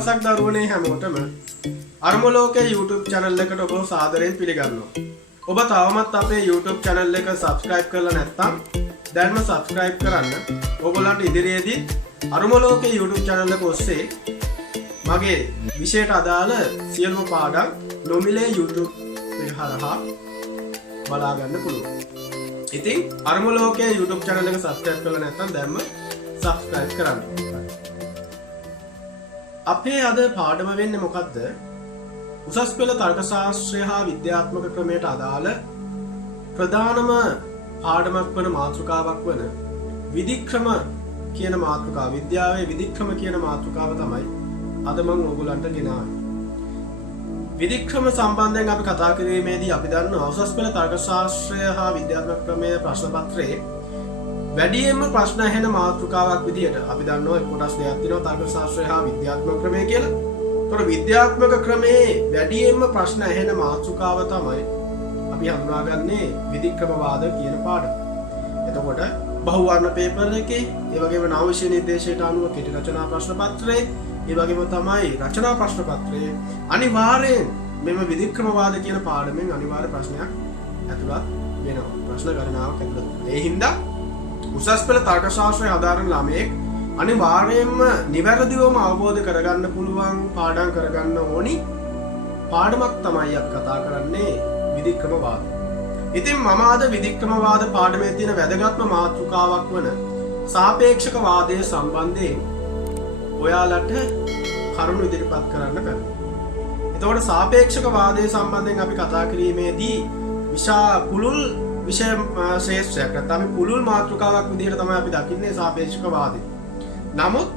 දවසක් දරුවනේ හැමෝටම අරමුලෝකේ YouTube channel එකට ඔබව සාදරයෙන් පිළිගන්නවා. ඔබ තවමත් අපේ YouTube channel එක subscribe කරලා නැත්නම් දැන්ම subscribe කරන්න. ඔයගොල්ලන්ට ඉදිරියේදී අරමුලෝකේ YouTube channel එක ඔස්සේ මගේ විෂයට අදාළ සියලුම පාඩම් නොමිලේ YouTube හරහා බලා ගන්න පුළුවන්. ඉතින් අරමුලෝකේ YouTube channel එක subscribe කරලා නැත්නම් දැන්ම subscribe කරන්න. අපේ අද පාඩම වෙන්නේ මොකක්ද? උසස් පෙළ තර්ක ශාස්ත්‍රය හා විද්‍යාත්මක ක්‍රමයට අදාළ ප්‍රධානම පාඩමක් වන මාතෘකාවක් වන විධික්‍රම කියන මාතෘකාව. විද්‍යාවේ විධික්‍රම කියන මාතෘකාව තමයි අද මම ඔයගොල්ලන්ට ගෙනාවේ. විධික්‍රම සම්බන්ධයෙන් අපි කතා කිරීමේදී අපි දන්නවා උසස් පෙළ තර්ක ශාස්ත්‍රය හා විද්‍යාත්මක ක්‍රමයේ ප්‍රශ්න පත්‍රයේ වැඩියෙන්ම ප්‍රශ්න ඇහෙන මාතෘකාවක් විදිහට අපි දන්නවා කොටස් දෙකක් තියෙනවා තර්ක ශාස්ත්‍රය හා විද්‍යාත්මක ක්‍රමය කියලා. ඒතර විද්‍යාත්මක ක්‍රමයේ වැඩියෙන්ම ප්‍රශ්න ඇහෙන මාතෘකාව තමයි අපි හඳුනාගන්නේ විධික්‍රමවාද කියන පාඩම. එතකොට බහුවර්ණ පේපර් එකේ ඒ වගේම නව විෂය නිර්දේශයට අනුව කෙටි රචනා ප්‍රශ්න පත්‍රයේ ඒ වගේම තමයි රචනා ප්‍රශ්න පත්‍රයේ අනිවාර්යෙන් මෙම විධික්‍රමවාද කියන පාඩමෙන් අනිවාර්ය ප්‍රශ්නයක් ඇතුළත් වෙනවා. ප්‍රශ්න ගණනාවක් ඇතුළත්. ඒ හින්දා උසස් පෙළ තර්ක ශාස්ත්‍රය හදාරන ළමයෙක් අනිවාර්යයෙන්ම නිවැරදිවම අවබෝධ කරගන්න පුළුවන් පාඩම් කරගන්න ඕනි පාඩමක් තමයි අපි කතා කරන්නේ විධික්‍රමවාද. ඉතින් මම අද විධික්‍රමවාද පාඩමේ තියෙන වැදගත්ම මාතෘකාවක් වන සාපේක්ෂක වාදය සම්බන්ධයෙන් ඔයාලට කරුණු ඉදිරිපත් කරන්න කරනවා. එතකොට සාපේක්ෂක වාදය සම්බන්ධයෙන් අපි කතා කිරීමේදී පුළුල් විෂය ශේෂ්ත්‍රයක් නැත්නම් පුළුල් මාතෘකාවක් විදිහට තමයි අපි දකින්නේ සාපේක්ෂක වාදය. නමුත්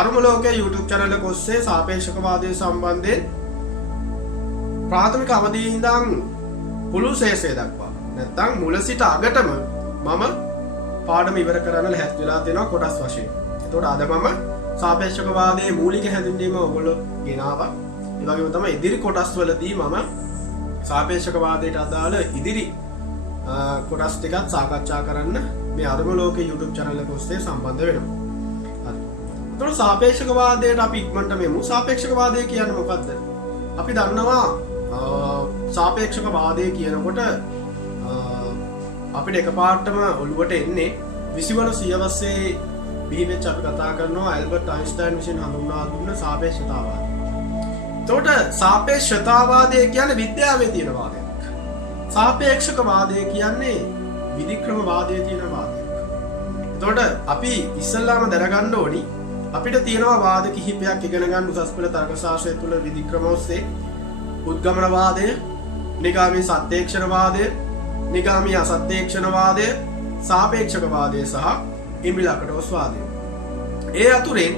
අරමුලෝකේ YouTube channel එක ඔස්සේ සාපේක්ෂක වාදය සම්බන්ධයෙන් ප්‍රාථමික අවධියේ ඉඳන් පුළුල් ශේෂය දක්වා නැත්නම් මුල සිට අගටම මම පාඩම ඉවර කරන්න ලැහැත් වෙලා තියෙනවා කොටස් වශයෙන්. එතකොට අද මම සාපේක්ෂක වාදයේ මූලික හැඳින්වීම ඔයගොල්ලෝ ගෙනාවා. ඒ වගේම තමයි ඉදිරි කොටස් වලදී මම සාපේක්ෂක වාදයට අදාළ ඉදිරි කොටස් ටිකක් සාකච්ඡා කරන්න මේ අරමුලෝකේ YouTube channel එක ඔස්සේ සම්බන්ධ වෙනවා. හරි. එතකොට සාපේක්ෂක වාදයට අපි ඉක්මනට මෙමු. සාපේක්ෂක වාදය කියන්නේ මොකක්ද? අපි දන්නවා සාපේක්ෂක වාදය කියනකොට අපිට එකපාරටම ඔළුවට එන්නේ 20 වන සියවසේ බිහිවෙච්ච අපි කතා කරනවා ඇල්බර්ට් අයින්ස්ටයින් විසින් හඳුන්වා දුන්න සාපේක්ෂතාවාදය. එතකොට සාපේක්ෂතාවාදය කියන්නේ විද්‍යාවේ තියෙන වාදයක්. සාපේක්ෂක වාදය කියන්නේ විධික්‍රම වාදයේ තියෙන වාදයක්. එතකොට අපි ඉස්සල්ලාම දැනගන්න ඕනි අපිට තියෙනවා වාද කිහිපයක් ඉගෙන ගන්න උසස් පෙළ තර්ක ශාස්ත්‍රය තුළ විධික්‍රම ඔස්සේ උද්ගමන වාදය, නිගාමී සත්‍යේක්ෂණ වාදය, නිගාමී අසත්‍යේක්ෂණ වාදය, සාපේක්ෂක වාදය සහ ඉම්බිලකටෝස් වාදය. ඒ අතුරෙන්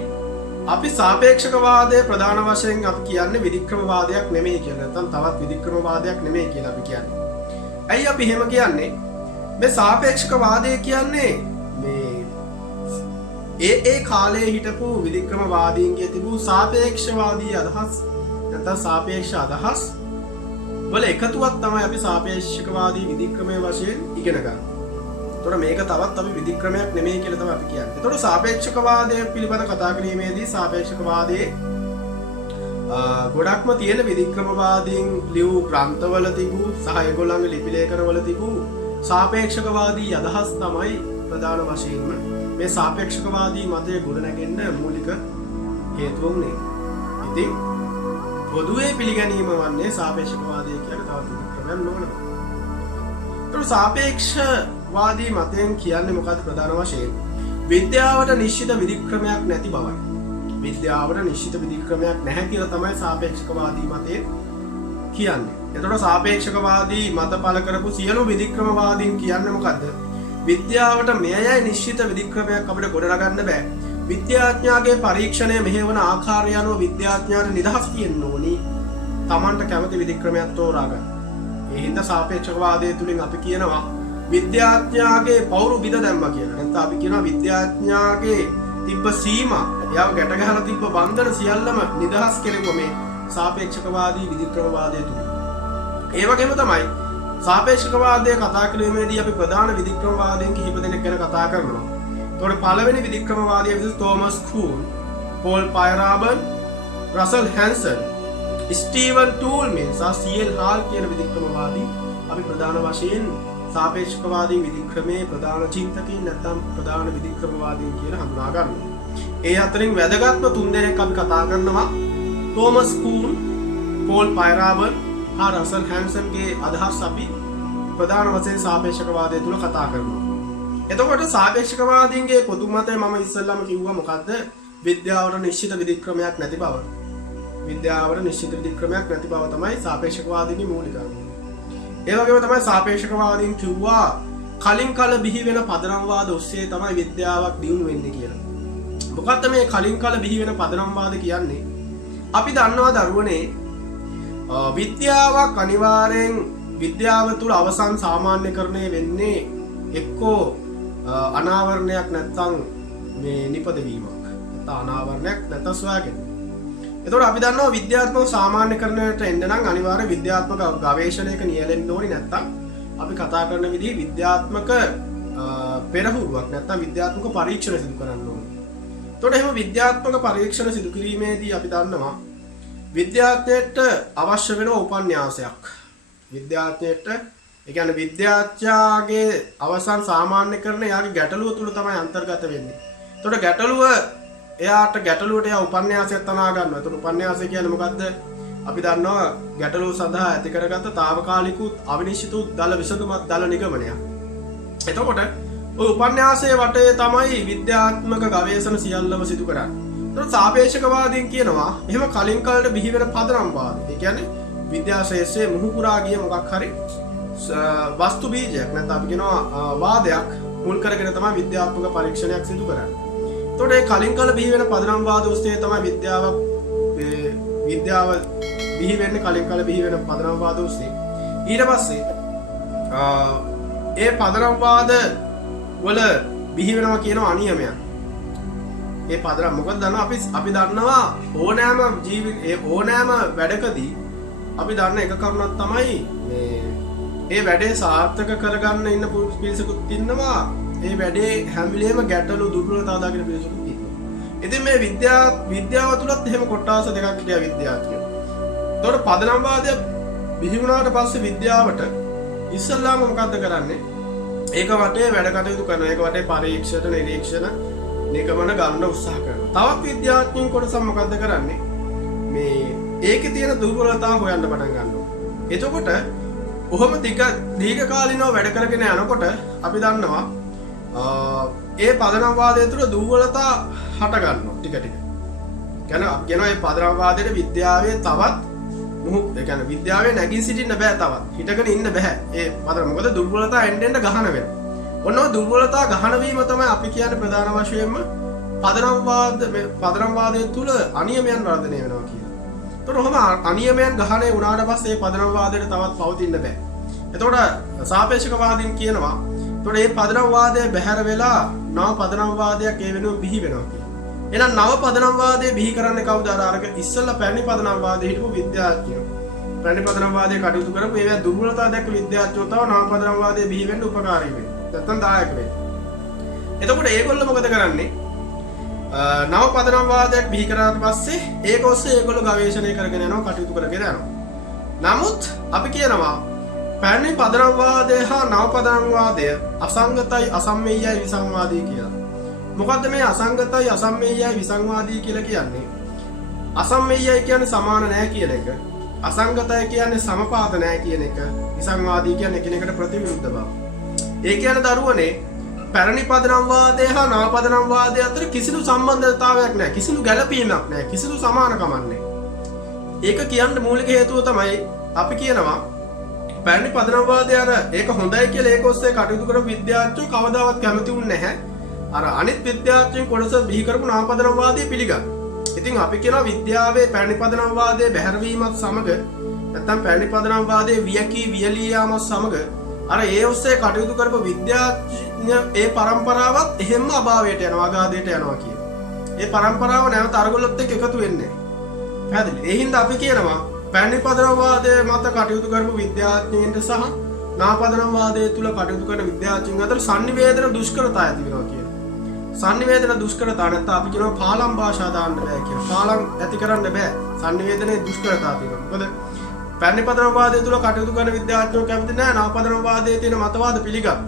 අපි සාපේක්ෂක වාදය ප්‍රධාන වශයෙන් අපි කියන්නේ විධික්‍රම වාදයක් නෙමෙයි කියලා. නැත්නම් තවත් විධික්‍රම වාදයක් නෙමෙයි කියලා අපි කියන්නේ. ඇයි අපි එහෙම කියන්නේ? මේ සාපේක්ෂක වාදය කියන්නේ මේ ඒ කාලේ හිටපු විධික්‍රම වාදීන්ගේ තිබූ සාපේක්ෂවාදී අදහස් නැත්නම් සාපේක්ෂ අදහස් වල එකතුවක් තමයි අපි සාපේක්ෂකවාදී විධික්‍රමයේ වශයෙන් ඉගෙන ගන්න. එතකොට මේක තවත් අපි විධික්‍රමයක් නෙමෙයි කියලා තමයි අපි කියන්නේ. එතකොට සාපේක්ෂකවාදය පිළිබඳ කතා කිරීමේදී සාපේක්ෂකවාදයේ ගොඩක්ම තියෙන විධික්‍රමවාදීන් ලියූ ග්‍රන්ථවල තිබූ සහ ඒගොල්ලන්ගේ ලිපි ලේඛනවල තිබූ සාපේක්ෂකවාදී අදහස් තමයි ප්‍රධාන වශයෙන්ම මේ සාපේක්ෂකවාදී මතය ගොඩනැගෙන්න මූලික හේතුව වුණේ. ඉතින් පොදුවේ පිළිගැනීම වන්නේ සාපේක්ෂකවාදය කියන තවත් විධික්‍රමයක් නොවනවා. ඒතර සාපේක්ෂවාදී මතයෙන් කියන්නේ මොකක්ද ප්‍රධාන වශයෙන්? විද්‍යාවට නිශ්චිත විධික්‍රමයක් නැති බවයි. විද්‍යාවට නිශ්චිත විධික්‍රමයක් නැහැ කියලා තමයි සාපේක්ෂකවාදී මතය කියන්නේ. එතකොට සාපේක්ෂකවාදී මත පළ කරපු සියලු විධික්‍රමවාදීන් කියන්නේ මොකද්ද? විද්‍යාවට මෙයයි නිශ්චිත විධික්‍රමයක් අපිට ගොඩනගන්න බෑ. විද්‍යාඥයාගේ පරීක්ෂණය මෙහෙවන ආකාරය අනුව විද්‍යාඥයාට නිදහස් තියෙන්න ඕනි. Tamanට කැමති විධික්‍රමයක් තෝරා ගන්න. ඒ හින්දා සාපේක්ෂකවාදය තුලින් අපි කියනවා විද්‍යාඥයාගේ පෞරු බිඳ දැම්මා කියලා. නැත්නම් අපි කියනවා විද්‍යාඥයාගේ තිබ්බ සීමා, එයාව ගැට ගහලා තිබ්බ බන්ධන සියල්ලම නිදහස් කෙරෙවුවා මේ සාපේක්ෂකවාදී විධික්‍රමවාදය තුලින්. ඒ වගේම තමයි සාපේක්ෂකවාදය කතා කිරීමේදී අපි ප්‍රධාන විධික්‍රමවාදීන් කිහිප දෙනෙක් ගැන කතා කරනවා. එතකොට පළවෙනි විධික්‍රමවාදී විදිහට තෝමස් කූන්, පෝල් පයරාබන්, රසල් හැන්සන්, ස්ටීවන් ටූල්මන් සහ සීඑල් හාල් කියන විධික්‍රමවාදී අපි ප්‍රධාන වශයෙන් සාපේක්ෂකවාදී විධික්‍රමයේ ප්‍රධාන චින්තකයින් නැත්නම් ප්‍රධාන විධික්‍රමවාදීන් කියලා හඳුනා ගන්නවා. ඒ අතරින් වැදගත්ම තුන් දෙනෙක් අපි කතා කරනවා තෝමස් කූන්, පෝල් පයරාබන් හා රසල් හැන්සන්ගේ අදහස් අපි ප්‍රධාන වශයෙන් සාපේක්ෂකවාදය තුල කතා කරනවා. එතකොට සාපේක්ෂකවාදීන්ගේ පොදු මතය මම ඉස්සෙල්ලාම කිව්වා මොකද්ද? විද්‍යාවට නිශ්චිත විධික්‍රමයක් නැති බව. විද්‍යාවට නිශ්චිත විධික්‍රමයක් නැති බව තමයි සාපේක්ෂකවාදීන්ගේ මූලිකාංගය. ඒ වගේම තමයි සාපේක්ෂකවාදීන් කිව්වා කලින් කල බිහි වෙන පදනම්වාද ඔස්සේ තමයි විද්‍යාවක් දියුණු වෙන්නේ කියලා. මොකද්ද මේ කලින් කල බිහි වෙන පදනම්වාද කියන්නේ? අපි දන්නවා දරුවනේ විද්‍යාවක් අනිවාර්යෙන් විද්‍යාව තුළ අවසන් සාමාන්‍යකරණය වෙන්නේ එක්කෝ අනාවරණයක් නැත්නම් මේ නිපදවීමක්. නැත්නම් අනාවරණයක් නැත්නම් සොයාගැනීම. එතකොට අපි දන්නවා විද්‍යාත්මක සාමාන්‍යකරණයට එන්න නම් අනිවාර්ය විද්‍යාත්මක ගවේෂණයක නියැලෙන්න ඕනි. නැත්නම් අපි කතා කරන විදිහ විද්‍යාත්මක පෙරහුරුවක් නැත්නම් විද්‍යාත්මක පරීක්ෂණ සිදු කරන්න ඕනි. එතකොට එහෙම විද්‍යාත්මක පරීක්ෂණ සිදු කිරීමේදී අපි දන්නවා විද්‍යාඥයෙක්ට අවශ්‍ය වෙන උපන්‍යාසයක්. විද්‍යාඥයෙක්ට ඒ කියන්නේ විද්‍යාඥයාගේ අවසන් සාමාන්‍යකරණ එයාගේ ගැටලුව තුල තමයි අන්තර්ගත වෙන්නේ. එතකොට ගැටලුවට එයා උපන්‍යාසයක් තනා ගන්නවා. එතකොට උපන්‍යාසය කියන්නේ මොකද්ද? අපි දන්නවා ගැටලුව සඳහා ඇති කරගත්ත తాවකාලිකුත් අවිනිශ්චිත දල විසඳුමක් දල නිගමනයක්. එතකොට ඔය උපන්‍යාසයේ වටේ තමයි විද්‍යාත්මක ගවේෂණ සියල්ලම සිදු කරන්නේ. එතකොට සාපේක්ෂකවාදීන් කියනවා එහෙම කලින් කාලේ බිහි වෙන පදනම්වාද. ඒ කියන්නේ විද්‍යා ශාස්ත්‍රයේ මුහුකුරා ගිය මොකක් හරි වස්තු බීජයක් නැත්නම් අපි කියනවා වාදයක් මුල් කරගෙන තමයි විද්‍යාත්මක පරීක්ෂණයක් සිදු කරන්නේ. එතකොට මේ කලින් කාලේ බිහි වෙන පදනම්වාද ඔස්සේ තමයි විද්‍යාව බිහි වෙන්නේ කලින් කාලේ බිහි වෙන පදනම්වාද ඔස්සේ. ඊට පස්සේ ඒ පදනම්වාද වල බිහි වෙනවා කියන අනියමයක්. ඒ පදනම් මොකද දන්නවා අපි දන්නවා ඕනෑම වැඩකදී අපි දන්න එක කරුණක් තමයි ඒ වැඩේ සාර්ථක කරගන්න ඉන්න පිරිසකුත් ඉන්නවා. ඒ වැඩේ හැම වෙලේම ගැටලු දුර්වලතා දාගෙන පිරිසකුත් ඉන්නවා. ඉතින් මේ විද්‍යාව තුලත් එහෙම කොටස් දෙකක් හිටියා විද්‍යාඥයෝ. එතකොට පදනම්වාදය බිහි වුණාට පස්සේ විද්‍යාවට ඉස්සල්ලාම මොකද්ද කරන්නේ? ඒක වටේ වැඩ කටයුතු කරනවා. ඒක වටේ පරීක්ෂණ නිරීක්ෂණ නිගමන ගන්න උත්සාහ කරනවා. තවත් විද්‍යාඥයින් කොටසක් මොකද්ද කරන්නේ? මේ ඒකේ තියෙන දුර්වලතා හොයන්න පටන් ගන්නවා. එතකොට කොහොම දීර්ඝ කාලිනව වැඩ කරගෙන යනකොට අපි දන්නවා ඒ පදනම්වාදය තුළ දුර්වලතා හට ගන්නවා ටික ටික. කියනවා මේ පදනම්වාදයේ විද්‍යාවේ තවත් ඒ කියන්නේ විද්‍යාවේ නැගී සිටින්න බෑ තවත්. හිටගෙන ඉන්න බෑ. ඒ පදනම මොකද දුර්වලතා එන්න ගහන වෙනවා. ඔන්න ඔය දුර්වලතා ගහන වීම තමයි අපි කියන්නේ ප්‍රධාන වශයෙන්ම පදනම්වාදය තුළ අනියමයන් වර්ධනය වෙනවා කියලා. එතකොට ඔහම අනියමයන් ගහණය වුණාට පස්සේ මේ පදනම්වාදයට තවත් පවතින්න බෑ. එතකොට සාපේක්ෂකවාදීන් කියනවා එතකොට මේ පදනම්වාදය බැහැර වෙලා නව පදනම්වාදයක් ඒ වෙනුවෙන් බිහි වෙනවා කියලා. එහෙනම් නව පදනම්වාදය බිහි කරන්නේ කවුද? අර ඉස්සෙල්ලා පැරණි පදනම්වාදයේ හිටපු විද්‍යාඥයෝ. පැරණි පදනම්වාදයේ කටයුතු කරපු ඒවා දුර්වලතා දැක්ක විද්‍යාඥයෝ තව නව පදනම්වාදයේ බිහි වෙන්න උපකාරී වෙනවා. නැත්තම් දායක වෙනවා. එතකොට ඒගොල්ලෝ මොකද කරන්නේ? නව පදනම්වාදයක් බිහි කරාට පස්සේ ඒක ඔස්සේ ඒගොල්ලෝ ගවේෂණය කරගෙන යනවා, කටයුතු කරගෙන යනවා. නමුත් අපි කියනවා පැරණි පදනම්වාදය හා නව පදනම්වාදය අසංගතයි, අසම්මේයයි, විසංවාදී කියලා. මොකද්ද මේ අසංගතයි, අසම්මේයයි, විසංවාදී කියලා කියන්නේ? අසම්මේයයි කියන්නේ සමාන නැහැ කියන එක. අසංගතයි කියන්නේ සමපාත නැහැ කියන එක. විසංවාදී කියන්නේ එකිනෙකට ප්‍රතිවිරුද්ධ බව. ඒ කියන්නේ දරුවනේ පැරණි පදනම්වාදය හා නව පදනම්වාදය අතර කිසිදු සම්බන්ධතාවයක් නැහැ. කිසිදු ගැළපීමක් නැහැ. කිසිදු සමානකමක් නැහැ. ඒක කියන්න මූලික හේතුව තමයි අපි කියනවා පැරණි පදනම්වාදය අර ඒක හොඳයි කියලා ඒක ඔස්සේ කටයුතු කරපු විද්‍යාඥයෝ කවදාවත් කැමති වුණ නැහැ. අර අනිත් විද්‍යාඥයන් කොටස බිහි කරපු නව පදනම්වාදය පිළිගන්න. ඉතින් අපි කියනවා විද්‍යාවේ පැරණි පදනම්වාදයේ බැහැරවීමත් සමග නැත්නම් පැරණි පදනම්වාදයේ වියලී යාමත් සමග අර ඒ ඔස්සේ කටයුතු කරපු විද්‍යාඥ ඒ පරම්පරාවත් එහෙම්ම අභාවයට යනවා, අගාධයට යනවා කියන. ඒ පරම්පරාව නැවත අරගොල්ලොත් එක්ක එකතු වෙන්නේ නැහැ. පැහැදිලි. ඒ හින්දා අපි කියනවා පැරණි පදනම්වාදයේ මත කටයුතු කරපු විද්‍යාඥයින්ට සහ නව පදනම්වාදයේ තුල කටයුතු කරන විද්‍යාඥයින් අතර sannivedana දුෂ්කරතා ඇති වෙනවා කියන. සංනිවේදන දුෂ්කරතා නැත්නම් අපි කියනවා පාලම් භාෂා දාන්න බෑ කියලා. පාලම් ඇති කරන්න බෑ. සංනිවේදනයේ දුෂ්කරතා තියෙනවා. මොකද පැරණි පදනම් වාදය තුල කටයුතු කරන විද්‍යාඥයෝ කැමති නැහැ නව පදනම් වාදයේ තියෙන මතවාද පිළිගන්න.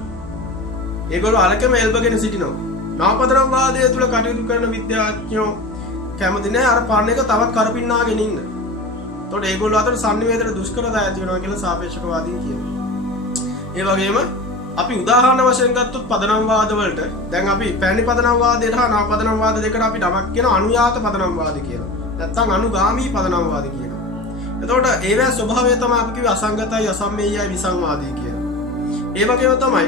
ඒගොල්ලෝ අරකම එල්බගෙන සිටිනවා. නව පදනම් වාදය තුල කටයුතු කරන විද්‍යාඥයෝ කැමති නැහැ අර පරණ එක තවත් කරපින්නාගෙන ඉන්න. එතකොට ඒගොල්ලෝ අතර සංනිවේදන දුෂ්කරතා ඇති වෙනවා කියලා සාපේක්ෂකවාදීන් කියනවා. ඒ වගේම අපි උදාහරණ වශයෙන් ගත්තොත් පදනම් වාද වලට දැන් අපි පැරණි පදනම් වාදයට හා නව පදනම් වාද දෙකට අපි නමක් කියන අනුයාත පදනම් වාද කියලා. නැත්නම් අනුගාමී පදනම් වාද කියනවා. එතකොට ඒවැ ස්වභාවය තමයි අපි කිව්වේ අසංගතයි අසම්මේයයි විසංවාදී කියලා. ඒ වගේම තමයි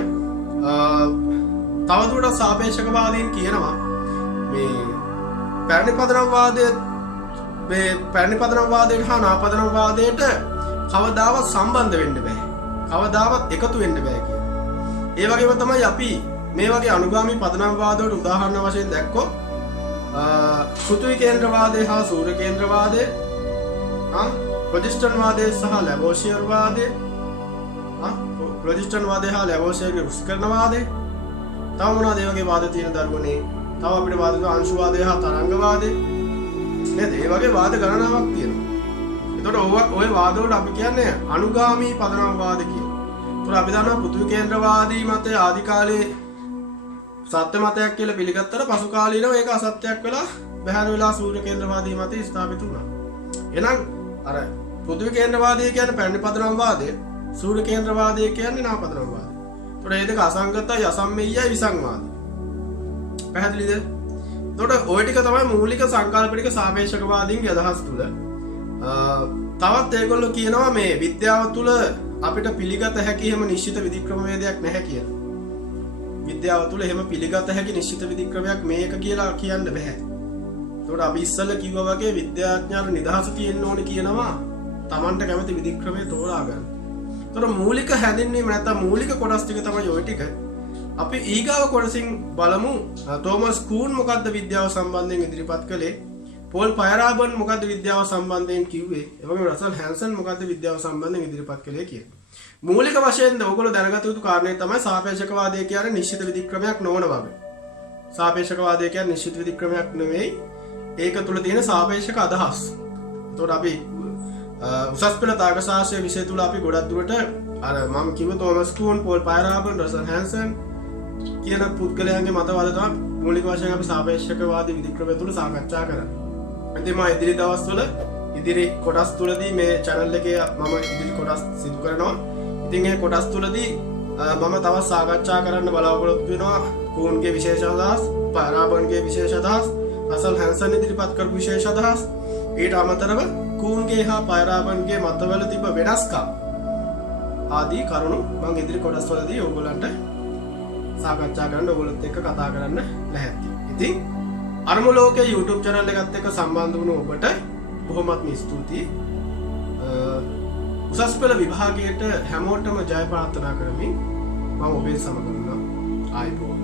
තවදුරටත් සාපේක්ෂකවාදීන් කියනවා මේ පැරණි පදනම් වාදයට හා නව පදනම් වාදයට කවදාවත් සම්බන්ධ වෙන්න බෑ. කවදාවත් එකතු වෙන්න බෑ කියලා. ඒ වගේම තමයි අපි මේ වගේ අනුගාමී පදනම් වාදවලට උදාහරණ වශයෙන් දැක්කොත් පෘථිවි කේන්ද්‍රවාදය හා සූර්ය කේන්ද්‍රවාදය, ප්‍රොජෙස්ටන් වාදය සහ ලැබෝෂියර් වාදය, ප්‍රොජෙස්ටන් වාදය හා ලැබෝෂියර්ගේ රුස්කරණ වාදය, තව මොනවද ඒ වගේ වාද තියෙන දරුවනේ? තව අපිට වාද අංශු වාදය හා තරංග වාදය නේද? ඒ වගේ වාද ගණනාවක් තියෙනවා. එතකොට ඔය වාදවලට අපි කියන්නේ අනුගාමී පදනම් වාද කියලා. ඒතර අපි දන්නවා පෘථිවි කේන්ද්‍රවාදී මතය ආදි කාලේ සත්‍ය මතයක් කියලා පිළිගත්තට පසු කාලීනව ඒක අසත්‍යයක් වෙලා බැහැර වෙලා සූර්ය කේන්ද්‍රවාදී මතය ස්ථාපිත වුණා. එහෙනම් අර පෘථිවි කේන්ද්‍රවාදී කියන්නේ පැරණි පදනම් වාදය, සූර්ය කේන්ද්‍රවාදී කියන්නේ නව පදනම් වාදය. ඒතර මේ දෙක අසංගතයි, අසම්මේයයි, විසංවාදී. පැහැදිලිද? එතකොට ওই ටික තමයි මූලික සංකල්පනික සාපේක්ෂකවාදීන්ගේ අදහස් තුල. තවත් ඒගොල්ලෝ කියනවා මේ විද්‍යාව තුල අපිට පිළිගත හැකි එහෙම නිශ්චිත විධික්‍රමවේදයක් නැහැ කියලා. විද්‍යාව තුල එහෙම පිළිගත හැකි නිශ්චිත විධික්‍රමයක් මේක කියලා කියන්න බෑ. ඒකට අපි ඉස්සෙල්ලා කිව්වා වගේ විද්‍යාඥයන්ට නිදහස තියෙන්න ඕනේ කියනවා Tamanට කැමති විධික්‍රමයේ තෝරා ගන්න. ඒතර මූලික හැඳින්වීම නැත්නම් මූලික කොටස් ටික තමයි ওই ටික. අපි ඊගාව කොටසින් බලමු තෝමස් කූන් මොකද්ද විද්‍යාව සම්බන්ධයෙන් ඉදිරිපත් කළේ? පෝල් පයරාබන් මොකද්ද විද්‍යාව සම්බන්ධයෙන් කිව්වේ? ඒ වගේම රසල් හැන්සන් මොකද්ද විද්‍යාව සම්බන්ධයෙන් ඉදිරිපත් කළේ කියලා. මූලික වශයෙන් ඔයගොල්ලෝ දැනගත යුතු කාරණේ තමයි සාපේක්ෂකවාදය කියන්නේ නිශ්චිත විධික්‍රමයක් නොවන බව. සාපේක්ෂකවාදය කියන්නේ නිශ්චිත විධික්‍රමයක් නෙවෙයි. ඒක තුල තියෙන සාපේක්ෂක අදහස්. ඒතකොට අපි උසස් පෙළ තර්ක ශාස්ත්‍රයේ විෂය තුල අපි ගොඩක් දුරට අර මම කිව්ව තෝමස් කූන්, පෝල් පයරාබන්, රසල් හැන්සන් කියන පුද්ගලයන්ගේ මතවාද තමයි මූලික වශයෙන් අපි සාපේක්ෂකවාදී විධික්‍රමය තුල සාකච්ඡා කරන්නේ. ඉතින් මම ඉදිරි දවස්වල ඉදිරි කොටස් තුලදී මේ channel එකේ මම ඉදිරි කොටස් සිදු කරනවා. ඉතින් මේ කොටස් තුලදී මම තවත් සාකච්ඡා කරන්න බලාපොරොත්තු වෙනවා කූන්ගේ විශේෂ අදහස්, පයරාබන්ගේ විශේෂ අදහස්, රසල් හැන්සන් ඉදිරිපත් කරපු විශේෂ අදහස්, ඊට අමතරව කූන්ගේ හා පයරාබන්ගේ මතවල තිබ්බ වෙනස්කම් ආදී කරුණු මම ඉදිරි කොටස් වලදී ඔයගොල්ලන්ට සාකච්ඡා කරන්න ඔයගොල්ලොත් එක්ක කතා කරන්න ලැහැත්ති. ඉතින් අරමු ලෝකයේ YouTube channel එකත් එක්ක සම්බන්ධ වුණු ඔබට බොහොමත්ම ස්තුතියි. උසස් පෙළ විභාගයට හැමෝටම ජය ප්‍රාර්ථනා කරමින් මම ඔබේ සමග ඉන්නවා. ආයුබෝවන්.